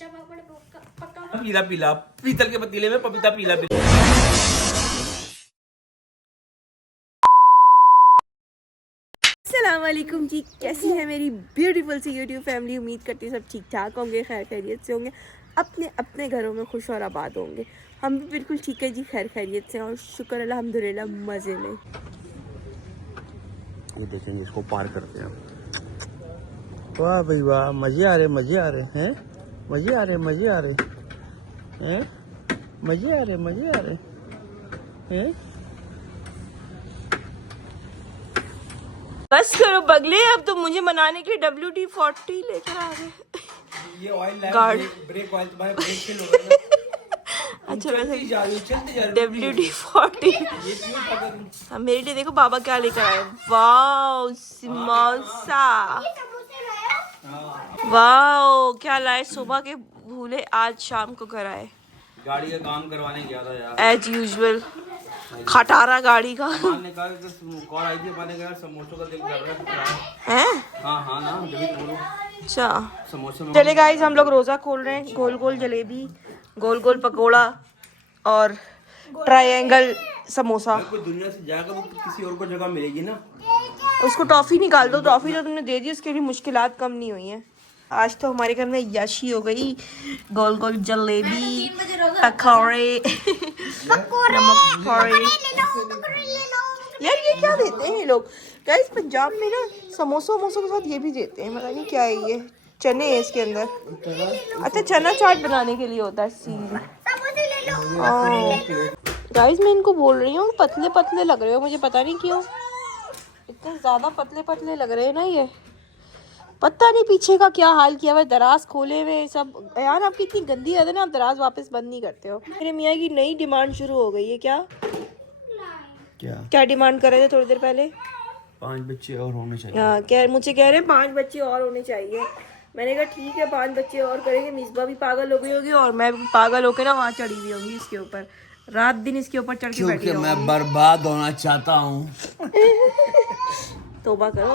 कच्चा पापड़ पका पीला पीला पीतल के पतीले में पपीता पीला पीला। अस्सलाम वालेकुम जी, कैसी है मेरी ब्यूटीफुल सी यूट्यूब फैमिली। उम्मीद करती हूँ सब ठीक ठाक होंगे, खैर खैरियत से होंगे, अपने अपने घरों में खुश और आबाद होंगे। हम भी बिल्कुल ठीक है जी, खैर खैरियत से और शुक्र अल्हम्दुलिल्लाह मज़े में। ये देखेंगे, इसको पार करते हैं। वाह भाई वाह, मजे आ रहे हैं, मजे आ रहे हैं, मजे आ रहे हैं। बस करो बगले, अब तो मुझे मनाने के WD-40 लेकर आ गए। ये ऑयल गार्ड ब्रेक ऑयल तुम्हारे ब्रेक फेल हो गए। अच्छा चलती जा रही WD-40 ये क्यों पकड़। मेरे लिए देखो बाबा क्या लेकर आए। वाओ समोसा, वाओ क्या लाए। सुबह के भूले आज शाम को घर आए। गाड़ी का काम करवाने गया था यार, एज यूजुअल खटारा गाड़ी का निकाल के कॉल आई थी, मैंने कहा समोसों का दिल कर रहा है। हैं। हाँ ना, जब भी बोलो अच्छा समोसे में। चले गाइस, हम लोग रोजा खोल रहे हैं। गोल गोल जलेबी, गोल गोल पकोड़ा और ट्रायंगल समोसा। कोई दुनिया से जाएगा वो किसी और को जगह मिलेगी ना। उसको टॉफी निकाल दो, टॉफी तो तुमने दे दी, उसके लिए मुश्किलात कम नहीं हुई हैं। आज तो हमारे घर में याशी हो गई। गोल गोल जलेबी, पकौड़े, नमक पकौड़े। यार ये क्या देते हैं ये लोग गाइस पंजाब में ना, समोसा वमोसों के साथ ये भी देते हैं, पता नहीं क्या है ये। चने है इसके अंदर। अच्छा चना चाट बनाने के लिए होता है सीन। गाइस मैं इनको बोल रही हूँ पतले पतले लग रहे हो, मुझे पता नहीं क्यों इतने ज्यादा पतले पतले लग रहे हैं ना ये। पता नहीं पीछे का क्या हाल किया हुआ है, दराज खोले हुए सब। यार आपकी इतनी गंदी है ना, आप दराज वापस बंद नहीं करते हो। मेरे मियाँ की नई डिमांड शुरू हो गई है। क्या डिमांड कर रहे थे थोड़ी देर पहले? 5 बच्चे और होने चाहिए। हाँ मुझे कह रहे हैं 5 बच्चे और होने चाहिए। मैंने कहा ठीक है 5 बच्चे और करेंगे। मिसबा भी पागल हो गई होगी और मैं भी पागल होकर ना वहाँ चढ़ी हुई होंगी इसके ऊपर, रात दिन इसके ऊपर चढ़ के बैठी रहूंगी। मैं बर्बाद होना चाहता हूँ। तौबा करो,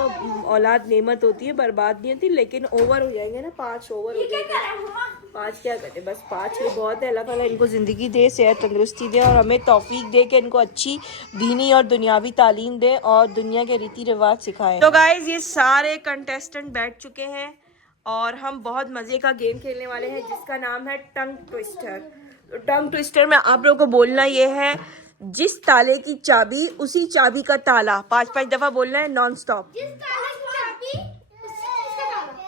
औलाद नेमत होती है, बर्बाद नहीं होती। लेकिन ओवर हो जाएंगे ना, 5 ओवर हो जाएंगे। 5 क्या करते, बस 5 ही बहुत है। अल्लाह ताला इनको ज़िंदगी दे, सेहत तंदुरुस्ती दे और हमें तौफीक दे कि इनको अच्छी दीनी और दुनियावी तालीम दे और दुनिया के रीति रिवाज सिखाए। तो गाइज ये सारे कंटेस्टेंट बैठ चुके हैं और हम बहुत मज़े का गेम खेलने वाले हैं जिसका नाम है टंग ट्विस्टर। तो टंग ट्विस्टर में आप लोगों को बोलना ये है, जिस ताले की चाबी उसी चाबी का ताला। 5-5 दफा बोलना है नॉन स्टॉप।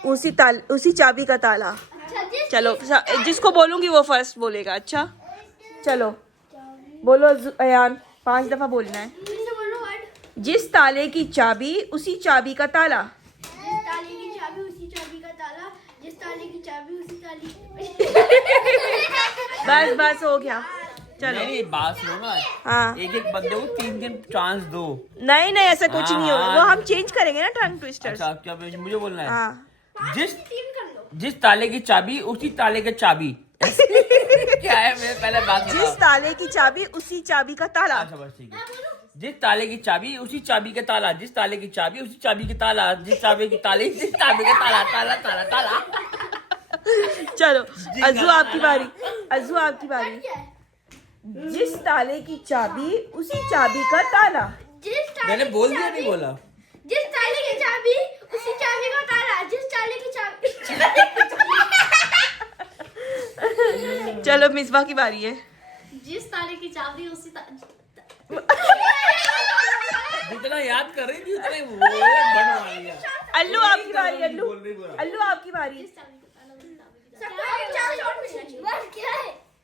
उसी चाबी का ताला। चलो जिसको बोलूंगी वो फर्स्ट बोलेगा। अच्छा चलो बोलो अयान, 5 दफा बोलना है। जिस ताले की चाबी उसी चाबी का ताला। बस बस हो गया। चलो नहीं बात सुनो ना, हाँ एक बंदे को 3 चांस दो। नहीं ऐसा कुछ नहीं होगा, वो हम चेंज करेंगे ना टंग ट्विस्टर। अच्छा क्या मुझे बोलना है? हाँ जिस ताले की चाबी उसी ताले का चाबी। क्या है मेरे पहले बात। जिस ताले की चाबी उसी चाबी का ताला। अच्छा बस ठीक है। जिस ताले की चाबी उसी चाबी का ताला, जिस ताले की चाबी उसी चाबी के ताला, जिस चाबी की ताले जिस चाबी का ताला, ताला ताला ताला। चलो अज़ू आपकी बारी। जिस ताले की चाबी उसी चाबी का ताला। मैंने बोल दिया नहीं बोला? जिस ताले की चाबी उसी चाबी का ताला, जिस ताले की चाबी चलो मिसबा की बारी है। जिस ताले की चाबी उसी जितना याद कर रही थी उतना ही वो बनवा लिया। अल्लू आपकी बारी। अल्लू आपकी बारी।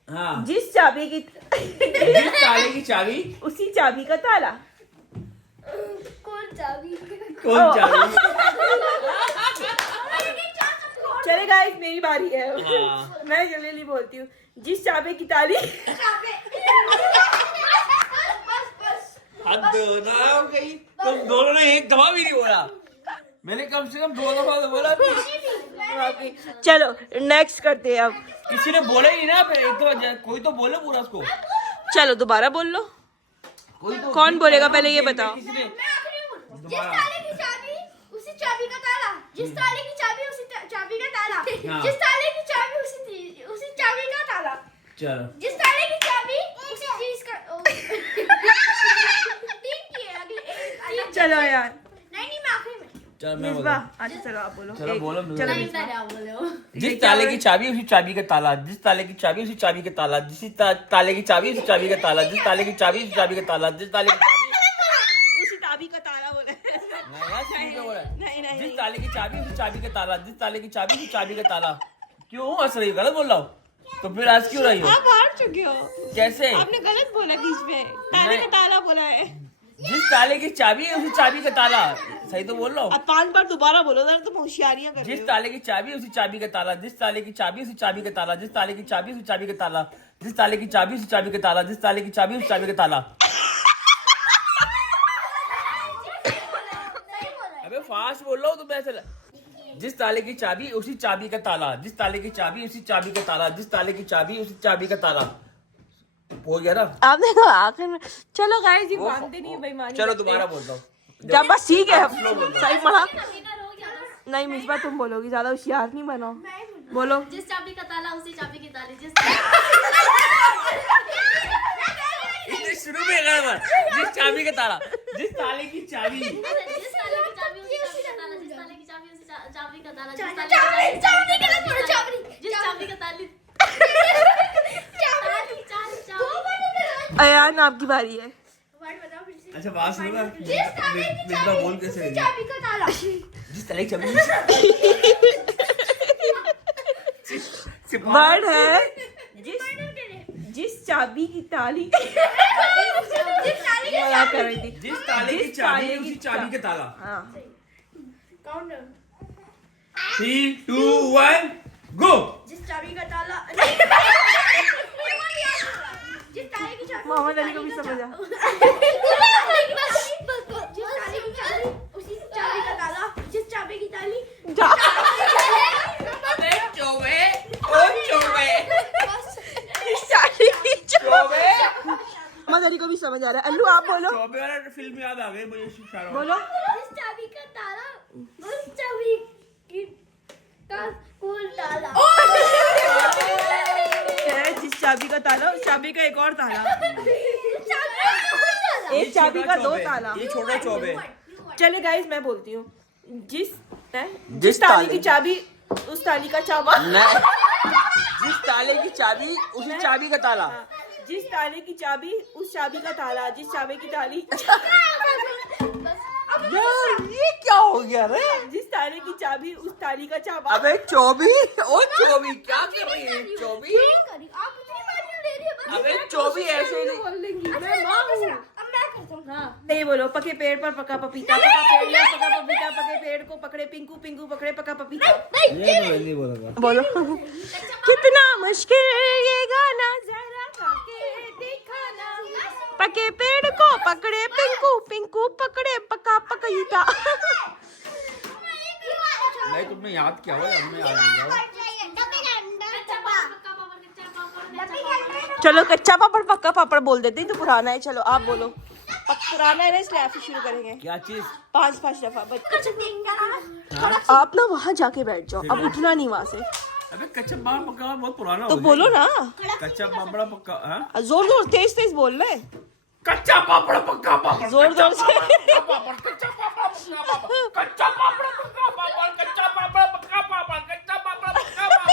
हाँ जिस चाबी की जिस ताले की चाबी उसी चाबी का ताला। कौन चाबी? चले गाइस मेरी बारी है। हाँ। मैं जल्दी बोलती हूँ। जिस चाबी की ताली हद ना हो गई, तुम दोनों ने एक दफा भी नहीं बोला। मैंने कम से कम 2 दफा तो बोला। चलो नेक्स्ट करते हैं अब। किसी ने बोला ही नहीं ना, फिर एक तो कोई तो बोले पूरा उसको। चलो दोबारा बोल लो। कोई तो कौन बोलेगा पहले ये बताओ। किसी ने जिस ताले की चाबी उसी चाबी का ताला, जिस ताले की चाबी उसी चाबी का ताला, हाँ। जिस ताले की चाबी उसी चलो जिस ताले की चाबी उसी चीज का तीन किए अगले चलो यार नहीं मैं आखिरी में चलो मिसबा अच्छा चलो आप बोलो चलो एक- बोलो चलो नहीं मिसबा जिस ताले की चाबी उसी चाबी का ताला, जिस ताले की चाबी उसी चाबी का ताला, ताले की चाबी उसी चाबी का ताला, जिस ताले की चाबी उसी चाबी का ताला, जिस ताले की चाबी उसी ताबी का ताला बोला नहीं नहीं जिस ताले की चाबी उसी चाबी का ताला, जिस ताले की चाबी उसी चाबी का ताला। क्यों हंस रही हो? गलत बोल रहा हूँ तो फिर आज क्यों रही हो? आप हार चुके हो कैसे? आपने गलत बोला बीच में ताले का ताला बोला है जिस ताले की चाबी है उसी चाबी का ताला, सही तो बोल रहा हूँ। अब 5 बार दोबारा बोलो जरा तुम होशियारियां कर रहे जिस हो ताले की चाबी उसी चाबी का ताला, जिस ताले की चाबी उसी चाबी का ताला, जिस ताले की चाबी उसी चाबी का ताला, जिस ताले की चाबी उसी चाबी का ताला, जिस ताले की चाबी उसी चाबी का ताला। अबे फास्ट बोल रहा हूँ तो ऐसे जिस ताले की चाबी उसी चाबी का ताला, जिस ताले की चाबी उसी चाबी का ताला, जिस ताले की चाबी उसी चाबी का ताला। हो गया ना? आप देखो आखिर में चलो गाइस ये मानते नहीं बेईमानी चलो करते दोबारा हैं। बोलता हूँ। जब बस ठीक है सही पढ़ा हो गया बस नहीं मिसबा तुम बोलोगी ज्यादा होशियार नहीं बनो बोलो जिस चाबी का ताला उसी चाबी की ताली जिस इसने शुरू में गड़बड़। जिस चाबी का ताला, जिस ताले की चाबी, जिस ताले की चाबी उसी चाबी का ताला जिस ताले की चाबी उसी चाबी का ताला जिस ताले जिस चाबी का ताली अयान आपकी बारी है अच्छा बात सुनो ना। जिस ताले की मिसबा बोल कैसे रही है? चाबी का ताला जिस ताले की चाबी वर्ड है जिस चाबी की ताली मजाक कर रही थी जिस ताले की चाबी उसी चाबी का ताला। हाँ 3 2 1 गो। जिस चाबी का ताला जिस ताले की चाबी मोहम्मद अली को भी समझ आ जिस ताले की चाबी उसी चाबी का ताला जिस चाबी की ताली अबे चोबे ओ चोबे इस चाबी की चोबे मोहम्मद अली को भी समझ आ रहा है अल्लू आप बोलो चोबे वाला फिल्म याद आ गई मुझे। शाहरुख बोलो जिस चाबी का ताला उस चाबी की का कोल ताला है जिस चाबी का ताला उस चाबी का एक और ताला एक चाबी का 2 ताला ये छोटा चोबे। चले गाइस मैं बोलती हूँ जिस जिस ताली ताले की चाबी उस ताली का चाबा जिस ताले की चाबी उसी चाबी का ताला। जिस ताले की चाबी उस चाबी का ताला जिस चाबी की ताली यार ये क्या हो गया रे? जिस ताले की चाबी उस ताली का चाबा अबे चोबी ओ चोबी क्या कर रही है चोबी? आप इतनी बारियां ले रही है अबे चोबी ऐसे नहीं। बोल लेंगी मैं अब माँ हूँ मैं करता हूँ नहीं बोलो पके पेड़ पर पका पपीता पका पेड़ या पका पपीता पके पेड़ को पकड़े पिंकू पिंकू पकड़े पका पपीता ये तो नहीं बोला। बोलो कितना मुश्किल ये गाना जरा गा के दिखाना पके पेड़ को पकड़े पिंकू पिंकू पकड़े पका पपीता नहीं तुमने याद किया हो हमने याद किया हो। चलो कच्चा पापड़ पक्का पापड़ बोल देते हैं तो पुराना है चलो आप बोलो पुराना है ना इसलिए आप ही शुरू करेंगे क्या चीज? 5 दफा आप ना वहाँ जाके बैठ जाओ अब उठना नहीं वहाँ से अबे कच्चा पापड़ पक्का बहुत पुराना तो हो गया। बोलो ना कच्चा पापड़ पक्का हाँ? जोर जोर तेज तेज बोल रहे कच्चा पापड़ पक्का पापड़ जोर जोर से पापड़ कच्चा पापड़ पक्का पापड़ कच्चा पापड़ पक्का पापड़ कच्चा पापड़ पक्का पापड़ कच्चा पापड़ पक्का पापड़।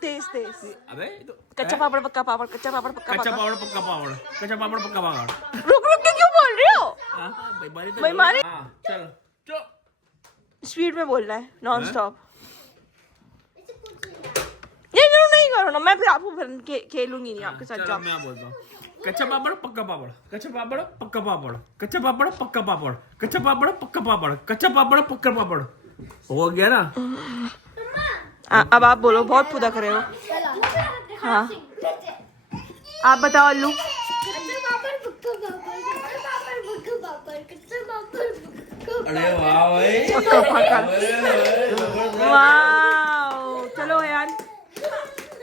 तेज तेज अबे तो कच्चा पापड़ पक्का पापड़ कच्चा पापड़ पक्का कच्चा पापड़ पापड़ पक्का पापड़ कच्चा पापड़ पक्का पापड़। रुक रुक के क्यों बोल रहे हो हाँ बेईमानी तो बेईमानी? हाँ चलो चलो स्पीड में बोलना है नॉन स्टॉप ये करो नहीं करो ना मैं फिर आपको खेलूंगी नहीं आपके साथ चलो जाओ मैं बोलता हूँ कच्चा पापड़ पक्का पापड़ कच्चा पापड़ पक्का पापड़ कच्चा पापड़ पक्का पापड़ कच्चा पापड़ पक्का पापड़ कच्चा पापड़ पक्का पापड़। हो गया ना? अब आप बोलो बहुत फुदक रहे हो हाँ आप बताओ अल्लू अरे वाह भाई वाओ चलो यार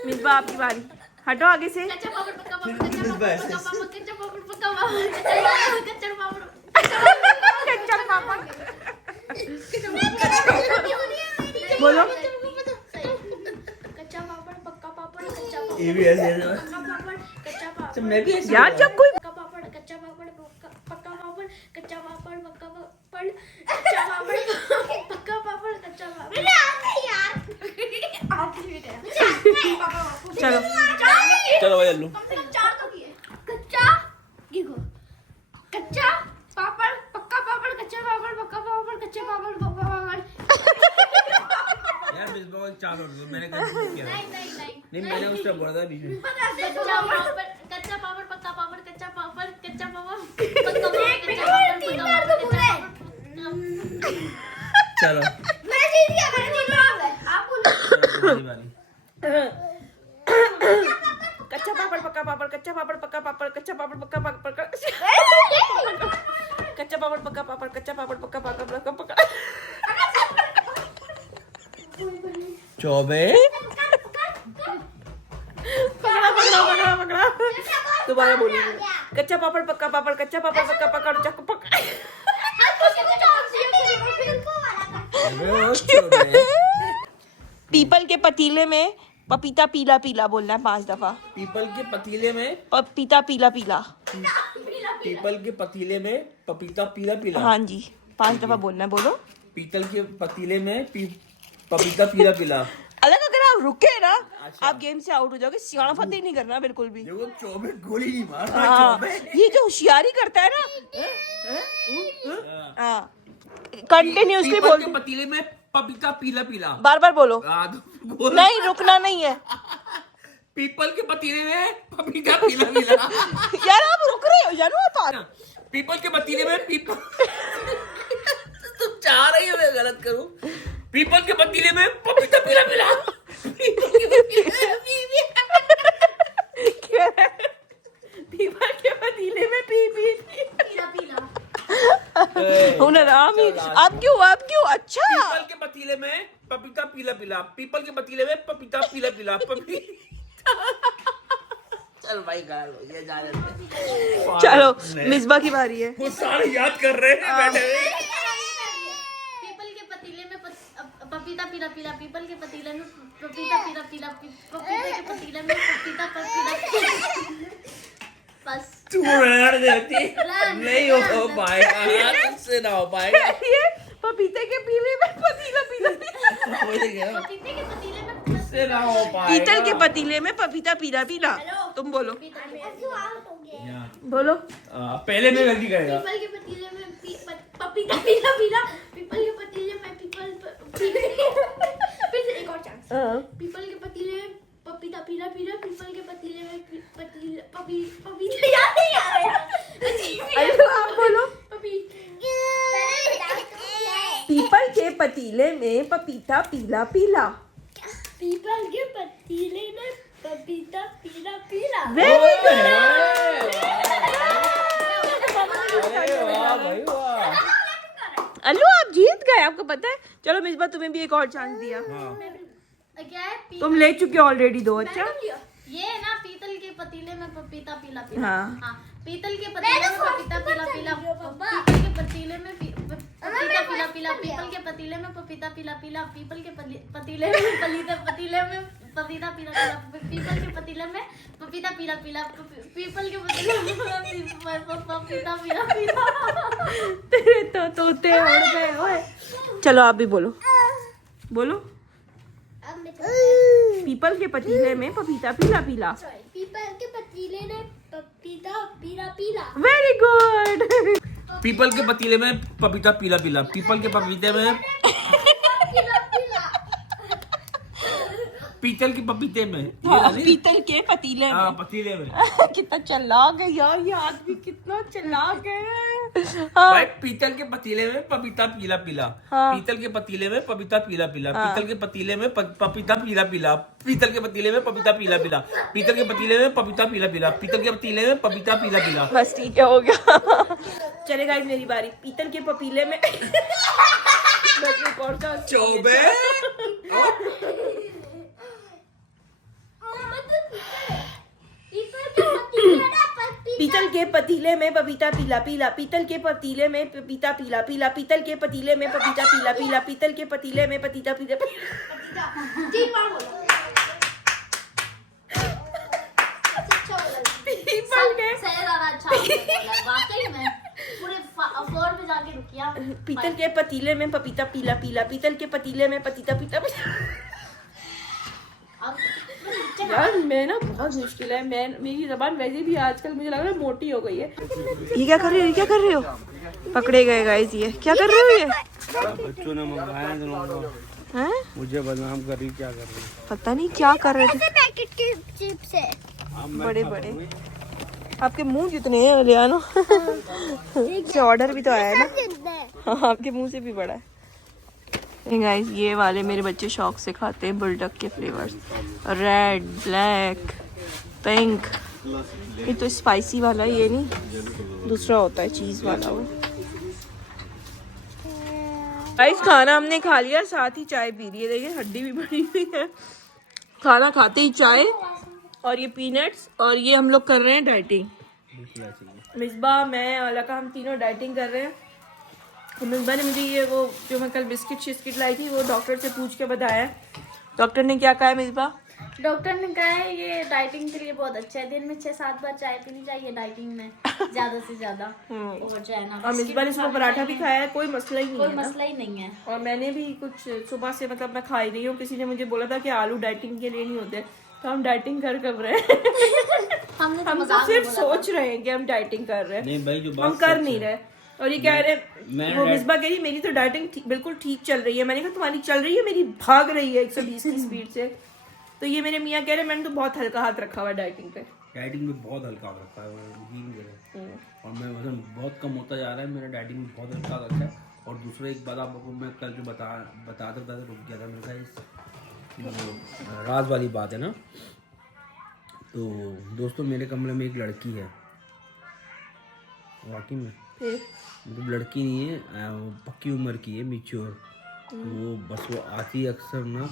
मिसबा आपकी बारी हटो आगे से कच्चा पापड़ पक्का पापड़ कच्चा पापड़ कच्चा पापड़ पक्का पापड़ कच्चा पापड़ कच्चा पापड़ बोलो कच्चा पापड़ पक्का पापड़ कच्चा ये भी ऐसे है। कच्चा पापड़ तो मैं भी ऐसे यार जब कोई पक्का पापड़ कच्चा पापड़ पक्का पापड़ कच्चा पापड़ पक्का पापड़ कच्चा पापड़ पक्का पापड़ कच्चा पापड़ चलो चलो भाई अल्लू। कम से कम 4 तो किए। कच्चा देखो कच्चा पापड़ पक्का पापड़ कच्चा पापड़ पक्का पापड़ कच्चा पापड़ पक्का पापड़। यार मिस बॉल 4 और दो मैंने कंफ्यूज किया। नहीं मैंने उससे बोला था बीच में। कच्चा पापड़ पक्का पापड़ कच्चा पापड़ कच्चा पापड़ पक्का पापड़ कच्चा पापड़। चलो मैं जीत गया आप बोलो। तुम्हारी बारी। कच्चा पापड़ पक्का पापड़ कच्चा पापड़ पक्का पापड़ कच्चा पापड़ पक्का पापड़ कच्चा पापड़ पक्का पापड़ कच्चा पापड़ पक्का पापड़ पक्का चौबे पकड़ा दोबारा बोलिए कच्चा पापड़ पक्का पापड़ कच्चा पापड़ पक्का पकड़ चक पकड़ पीपल के पतीले में पपीता पीला पीला बोलना है 5 दफा। पीपल के पतीले में पपीता पीला पीला। पीपल के पतीले में पपीता पीला पीला। हाँ जी 5 दफा बोलना है, बोलो। पीतल के पतीले में पपीता पीला पीला। अलग अगर आप रुके ना आप गेम से आउट हो जाओगे। सियाना फतेह नहीं करना बिल्कुल भी। देखो चौबे गोली नहीं मार। हाँ ये जो होशियारी करता है ना हाँ कंटिन्यूसली बोल के पतीले में पपीता पीला पीला। बार बार बोलो। नहीं रुकना नहीं है। पीपल के पतीले में पपीता पीला पीला। यार आप रुक रहे हो यार आप। पीपल के पतीले में पीपल तुम चाह रही हो मैं गलत करूं। पीपल के पतीले में पपीता पीला पीला। पीपल के पतीले में पी पीला पीला। आप क्यों अच्छा पीपल के पतीले में पपीता पीला पीला। पीपल के पतीले में पपीता पीला पीला। चल भाई गाल हो गया जा रहे। चलो मिसबा की बारी है। वो सारे याद कर रहे हैं बैठे हुए। पीपल के पतीले में पपीता पीला पीला। पीपल के पतीले में पपीता पीला पीला। पपीते के पतीले में पपीता पीला। बस तू रहने देती नहीं हो पाएगा। तुझसे ना हो पाएगा। ये पपीते के पीले में पतीला पीला पपीते के पतीले में तुझसे ना हो पाएगा। पीतल के पतीले में पपीता पीला पीला। तुम बोलो बोलो। पहले में गलती करेगा। पीपल के पतीले में पपीता पीला पीला। पीपल के पतीले में फिर से एक और चांस। पीपल के पतीले में पपीता पीला पीला। पीपल के पतीले में पपीता याद नहीं आ रहा। आप बोलो। पीपल के पतीले में पपीता पीला पीला। पीपल के पतीले में पपीता पीला पीला। Very good. भाई वाह। अल्लू आप जीत गए आपको पता है। चलो मिसबा तुम्हें भी एक और चांस दिया। क्या है तुम ले चुके ऑलरेडी 2। अच्छा ये है ना पीतल के पतीले में पपीता पीला पीला। हाँ। पीतल के पतीले में पपीता पीला पीला। पीतल के पतीले में पपीता पीला पीला। पीपल के पतीले में पपीता पीला पीला। पीपल के पतीले में पतीले में पपीता पीला पीला। पीपल के पतीले में पपीता पीला पीला। पीपल के पतीले में पपीता पीला पीला। तेरे तो तोते उड़ गए ओए। चलो आप भी बोलो बोलो। पीपल के पतीले में पपीता पीला पीला। पीपल के पतीले में पपीता पीला पीला। Very good. पीपल के पतीले में पपीता पीला पीला। पीपल के पपीते में पीतल के पपीते में पीतल के पतीले में। पतीले में। कितना चालाक है यार ये आदमी कितना चालाक है। भाई पीतल के पतीले में पपीता पीला पीला। हाँ। पीतल के पतीले में पपीता पीला पीला। पीतल के पतीले में पपीता पीला पीला। पीतल के पतीले में पपीता पीला पीला। पीतल के पतीले में पपीता पीला पीला। पीतल के पतीले में पपीता पीला पीला। बस ठीक है हो गया। चले गाइस मेरी बारी। पीतल के पतीले में चौबे पीतल के पतीले में पपीता पीला पीला। पीतल के पतीले में पपीता पीला पीला। पीतल के पतीले में पपीता पीला पीला। पीतल के पतीले में पपीता पीला पीला। किया। पीतल के पतीले में पपीता पीला पीला, पीतल के पतीले में पतीता पीता यार मैं ना बहुत मुश्किल है, मैं मेरी जबान वैसे भी आजकल मुझे लग रहा है मोटी हो गई है। ये क्या कर रहे हो, ये क्या कर रहे हो? पकड़े गए गाइस, ये क्या कर रहे हो? ये बच्चों ने मंगाया हैं? मुझे बदनाम कर रही, क्या कर रही? पता नहीं क्या कर रहे थे। पैकेट के चिप्स है। बड़े बड़े आपके मुंह कितने हैं लियानो? से ऑर्डर भी तो आया है ना। हाँ, आपके मुंह से भी बड़ा है। गाइस ये वाले मेरे बच्चे शौक से खाते हैं बुलडॉग के फ्लेवर्स, रेड, ब्लैक, पिंक। ये तो स्पाइसी वाला, ये नहीं दूसरा होता है चीज वाला वो। गाइस खाना हमने खा लिया, साथ ही चाय पी रही है। देखिए हड्डी भी बनी हुई है। खाना खाते ही चाय और ये पीनट्स, और ये हम लोग कर रहे हैं डाइटिंग। मिसबा, मैं और लका, हम तीनों डाइटिंग कर रहे हैं। मिसबा ने मुझे ये वो जो मैं कल बिस्किट शिस्किट लाई थी वो डॉक्टर से पूछ के बताया। डॉक्टर ने क्या कहा है मिसबा? डॉक्टर ने कहा है ये डाइटिंग के लिए बहुत अच्छा है, दिन में 6-7 बार चाय पीनी चाहिए डाइटिंग में, ज्यादा से ज्यादा। और जो है ना, और मिसबा ने सुबह पराठा भी खाया है, कोई मसला ही नहीं कोई है ना? मसला ही नहीं है। और मैंने भी कुछ सुबह से मतलब मैं खा ही रही हूँ। किसी ने मुझे बोला था कि आलू डाइटिंग के लिए नहीं होते, तो हम डाइटिंग कर रहे हैं। हमने तो हम तो मजाक में सिर्फ बोला था। सोच रहे हैं कि हम डाइटिंग कर रहे हैं, नहीं भाई, जो हम बात कर सच नहीं है। रहे। और ये कह रहे मैं वो मिसबा कह रही मेरी तो डाइटिंग बिल्कुल ठीक चल रही है। मैंने कहा तुम्हारी चल रही है, मेरी भाग रही है 120 की स्पीड से। तो ये मेरे मियाँ कह रहे मैंने तो बहुत हल्का हाथ रखा हुआ डाइटिंग पे। डाइटिंग में बहुत हल्का रखा है और मैं वजन बहुत कम होता जा रहा है। मेरा डाइटिंग में बहुत हल्का रखा है। और दूसरा एक बात आपको मैं कल जो बताते रुक गया था, मेरे कहा राज वाली बात है ना। तो दोस्तों मेरे कमरे में एक लड़की है, वाकई में मतलब लड़की नहीं है, पक्की उम्र की है, मैच्योर। वो बस वो आती है अक्सर ना,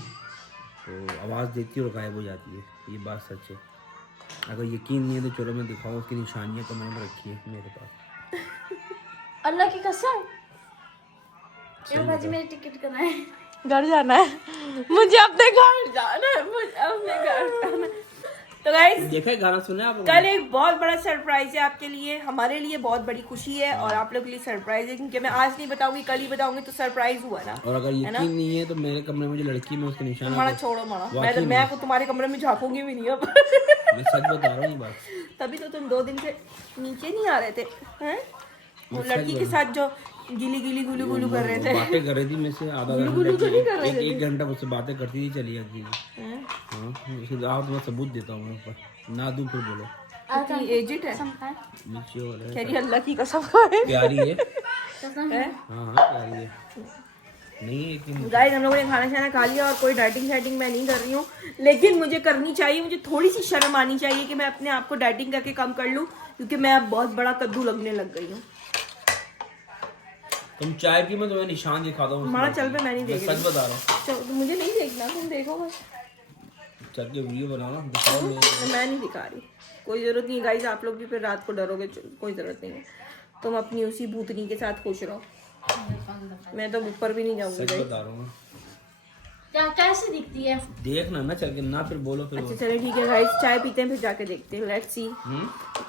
तो आवाज़ देती है और गायब हो जाती है। ये बात सच है। अगर यकीन नहीं है तो चलो मैं दिखाऊँ, उसकी निशानियाँ कमरे में रखी है मेरे पास। अल्लाह की कसम। भाजी मेरी टिकट करना है, घर जाना है मुझे, अपने घर जाना है, मुझे अपने घर जाना है। तो गाइस देखा है गाना सुना आप? कल एक बहुत बड़ा सरप्राइज है आपके लिए, हमारे लिए बहुत बड़ी खुशी है और आप लोग के लिए सरप्राइज है, क्योंकि मैं आज नहीं बताऊंगी, कल ही बताऊंगी, तो सरप्राइज हुआ ना। और अगर यकीन नहीं है तो मेरे कमरे में जो लड़की में उसके निशान मारा छोड़ो मारा, वाकई मैं तो तुम्हारे कमरे में झांकूंगी भी नहीं अब। मैं सच बता रहा हूँ ये बात। तभी तो तुम 2 दिन से नीचे नहीं आ रहे थे, हैं? वो सच लड़की के साथ जो गिली गिली गुलू गुलू कर रहे थे, बातें कर रही थी मेरे से आधा घंटा, एक घंटा मुझसे बातें करती थी, चली जाती थी। हाँ, उसके आप मैं सबूत देता हूँ ऊपर, ना दूं फिर बोलो। कितनी एजिड है, मैच्योर है, कह रही अल्लाह की कसम खाए, प्यारी है। हैं? हाँ प्यारी है। नहीं है कि गाइस हम लोगों ने खाना शाना खा लिया और कोई डाइटिंग शाइटिंग मैं नहीं कर रही हूँ, लेकिन मुझे करनी चाहिए। मुझे थोड़ी सी शर्म आनी चाहिए कि मैं अपने आप को डाइटिंग करके कम कर लूँ, क्योंकि मैं अब बहुत बड़ा कद्दू लगने लग गई हूँ। तुम चाय पी, मैं तुम्हें निशान दिखाता हूँ। हमारा चल पे मैं नहीं देख सच बता रहा हूँ। रही, मुझे नहीं देखना, तुम देखो बस। चल के वीडियो बनाओ, दिखाओ मुझे। मैं नहीं दिखा रही, कोई जरूरत नहीं गाइस, आप लोग भी फिर रात को डरोगे, कोई जरूरत नहीं है। तुम अपनी उसी भूतनी के साथ खुश रहो, मैं तो ऊपर भी नहीं जाऊंगी। सच बता रहा हूँ। क्या कैसे दिखती है? देखना ना चल के, ना फिर बोलो फिर। अच्छा चले ठीक है गाइस, चाय पीते हैं फिर जाके देखते हैं, लेट्स सी।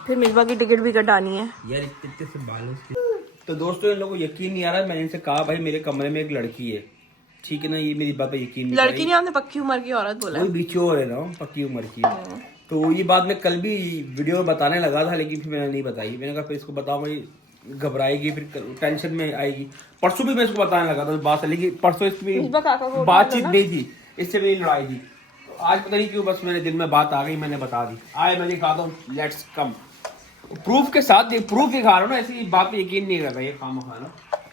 फिर मिसबा की टिकट भी कटानी है यार, इतने से बाल उसके। तो दोस्तों इन लोगों को यकीन नहीं आ रहा, मैंने इनसे कहा भाई मेरे कमरे में एक लड़की है, ठीक है ना, ये मेरी बात पे यकीन नहीं। लड़की ने आपने पक्की उम्र की औरत बोला, कोई बिचौर है ना, पक्की उम्र की। तो ये बात मैं कल भी वीडियो में बताने लगा था, लेकिन फिर मैंने नहीं बताई। मैंने कहा फिर इसको बताओ, भाई घबराएगी, फिर टेंशन में आएगी। परसों भी मैं इसको बताने लगा था बात, लेकिन परसों इसकी बातचीत नहीं थी, इससे मेरी लड़ाई थी। आज पता नहीं क्यों बस मेरे दिल में बात आ गई, मैंने बता दी। आए मैं दिखाता हूँ, लेट्स कम प्रूफ के साथ, प्रूफ दिखा रहा हूँ ना, ऐसी बात पे यकीन नहीं कर रहा, ये खाम खाना।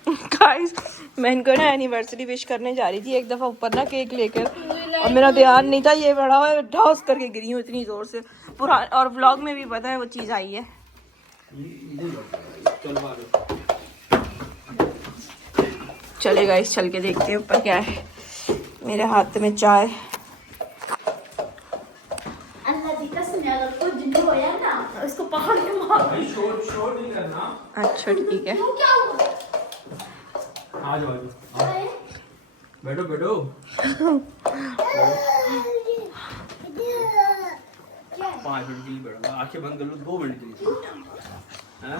गाइस मैं इनको ना एनिवर्सरी विश करने जा रही थी एक दफा ऊपर ना केक लेकर, और मेरा ध्यान नहीं था, ये बड़ा हुआ ढास करके गिरी हूँ इतनी जोर से। पुराना और व्लॉग में भी पता है वो चीज आई है। चले गाइस चल के देखते हैं ऊपर क्या है। मेरे हाथ में चाय, अल्लाह की कसम अगर कुछ भी होया ना इसको पकड़ के मार। भाई शोर नहीं करना। अच्छा ठीक है, क्यों, क्या हुआ? आ जाओ बैठो बैठो। क्या? 5 मिनट के लिए बैठो, आंखें बंद कर लो 2 मिनट के लिए। हाँ?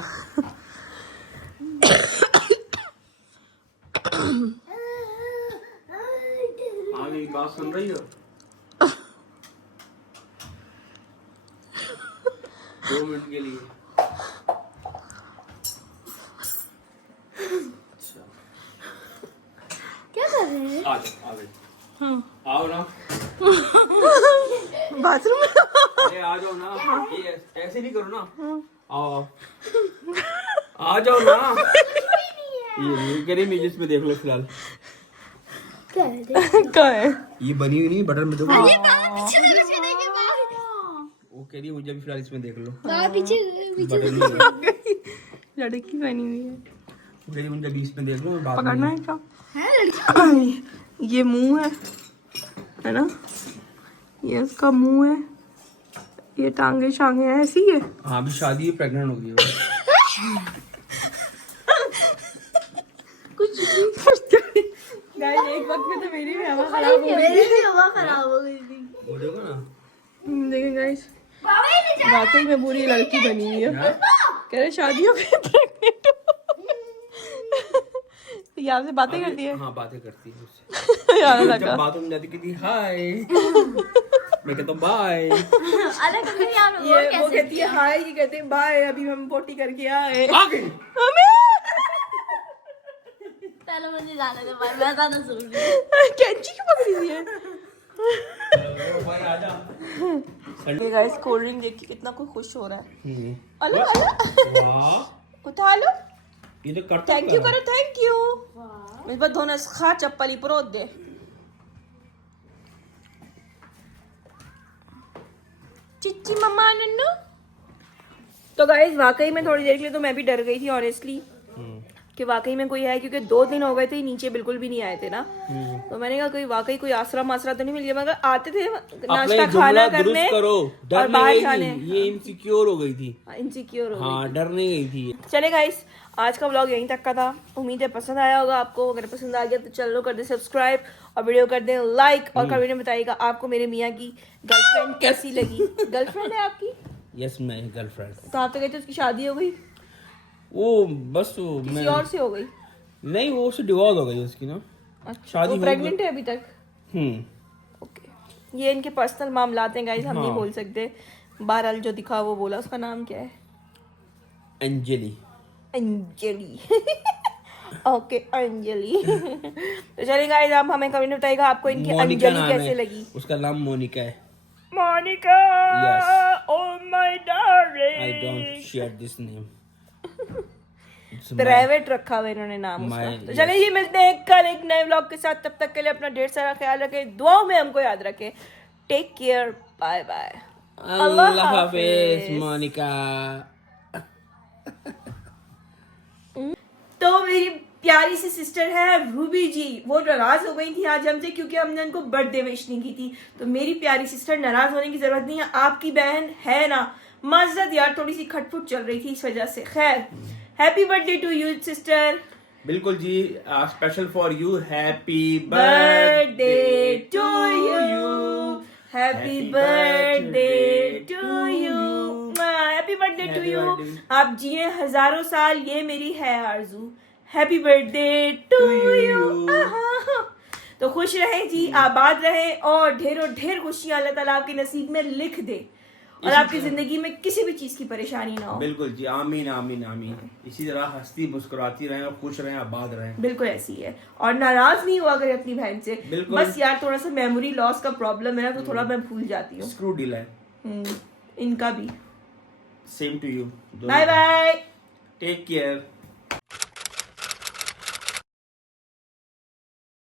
आवाज सुन रही हो? 2 मिनट के लिए। क्या कर रहे हैं? आ गए। आओ ना। बाथरूम में अरे आ जाओ ना। ये ऐसे नहीं करो ना। आओ आ जाओ ना। ये करी मैं जिसमें देख लो फिलहाल। क्या है? क्या है? ये बनी हुई नहीं बटन में देखो। पीछे देखिए वो कह रही है मुझे अभी फिलहाल इसमें देख लो। पीछे बटन नहीं है। लड़की बनी हुई है। वो कह रही है मुझे अभी इसमें देख लो। मैं बाद पकड़ना में है क्या? है लड़की। ये मुंह है ना? ये उसका मुंह है। ये टांगे शांगे हैं ऐसी है। हाँ अभी शादी प्रेग्नेंट हो गई है। गाइस एक वक्त में तो मेरी भी हवा खराब हो गई। मेरी भी हवा खराब हो गई थी। वो देखो ना। देखें गाइस वाकई में बुरी लड़की बनी हुई है। कह रहे शादी हो गई प्रेग्नेंट हो। यहाँ से बातें करती है। हाँ बातें करती है उससे। यार जब लगा बात होने जाती कहती हाय। मैं कहता हूँ बाय। अलग करके यार ये वो कहती है हाय, ये कहते हैं बाय, अभी हम पोटी करके आए। आ गई। पहले मुझे जाने दे भाई, मैं गाना सुन रही हूँ। कैंची क्यों पकड़ी हुई है? भाई आजा। ये गाइस कोल्ड ड्रिंक देख के कितना कोई खुश हो रहा है। अलो वाह उठा लो। ये तो करता थैंक यू करो, थैंक यू। मेरे पास धोना खा चप्पली परोत दे। चिच्ची मम्मा नन्नू। तो गाइस वाकई में थोड़ी देर के लिए तो मैं भी डर गई थी ऑनेस्टली कि वाकई में कोई है, क्योंकि 2 दिन हो गए थे नीचे बिल्कुल भी नहीं आए थे ना। तो मैंने कहा कोई वाकई कोई आसरा मासरा तो नहीं मिल गया, मगर आते थे नाश्ता खाना करने और बाहर जाने। ये इनसिक्योर हो गई थी। इनसिक्योर हो गई। हाँ डरने गई थी। चले गाइस आज का व्लॉग यहीं तक का था। उम्मीद है पसंद आया होगा आपको। अगर पसंद आ गया तो चलो कर दे सब्सक्राइब और वीडियो कर दे लाइक और कमेंट में बताइएगा आपको मेरे मियाँ की गर्लफ्रेंड कैसी लगी। गर्लफ्रेंड है आपकी? यस मैं गर्लफ्रेंड। तो आप तो कहते उसकी शादी हो गई, वो बस वो किसी और से हो गई? नहीं वो उससे डिवोर्स हो गई उसकी ना। अच्छा शादी वो हो प्रेग्नेंट है अभी तक? ओके। ये इनके पर्सनल मामलात हैं गाइस, हम नहीं हाँ। बोल सकते। बहरहाल जो दिखा वो बोला। उसका नाम क्या है? अंजलि। अंजलि। ओके अंजलि। तो चलिए गाइस आप हमें कमेंट में बताइएगा आपको इनकी मोनिका अंजलि नाम कैसे है। लगी। उसका नाम मोनिका है। Monica Yes. Oh my darling. I don't share this name. Private रखा हुआ इन्होंने नाम उसका। My- तो चलिए ये मिलते हैं कल एक नए व्लॉग के साथ। तब तक के लिए अपना ढेर सारा ख्याल रखें, दुआओं में हमको याद रखें। Take care, bye bye. अल्लाह हाफिज मोनिका। तो मेरी प्यारी सी सिस्टर है रूबी जी, वो नाराज हो गई थी आज हमसे क्योंकि हमने उनको बर्थडे विश नहीं की थी। तो मेरी प्यारी सिस्टर नाराज होने की जरूरत नहीं है, आपकी बहन है ना। मज़्ज़त यार थोड़ी सी खटपुट चल रही थी इस वजह से। खैर happy birthday to you sister. बिल्कुल जी special for you. Happy birthday to you, happy birthday to you, happy birthday to you. आप जिए हजारों साल, ये मेरी है आरज़ू। Happy birthday to you. तो खुश रहें जी, आबाद रहें और ढेरों ढेर खुशियां अल्लाह ताला आपके नसीब में लिख दे और आपकी जिंदगी में किसी भी चीज की परेशानी ना हो। बिल्कुल जी आमीन आमीन आमीन। इसी तरह हंसती मुस्कुराती रहें और खुश रहें, आबाद रहें। बिल्कुल ऐसी है। और नाराज नहीं हुआ करें अपनी बहन से। बिल्कुल। बस यार थोड़ा सा मेमोरी लॉस का प्रॉब्लम है ना, तो थोड़ा मैं भूल जाती हूँ। स्क्रू डील है। इनका भी। Same to you. Bye bye. Take care.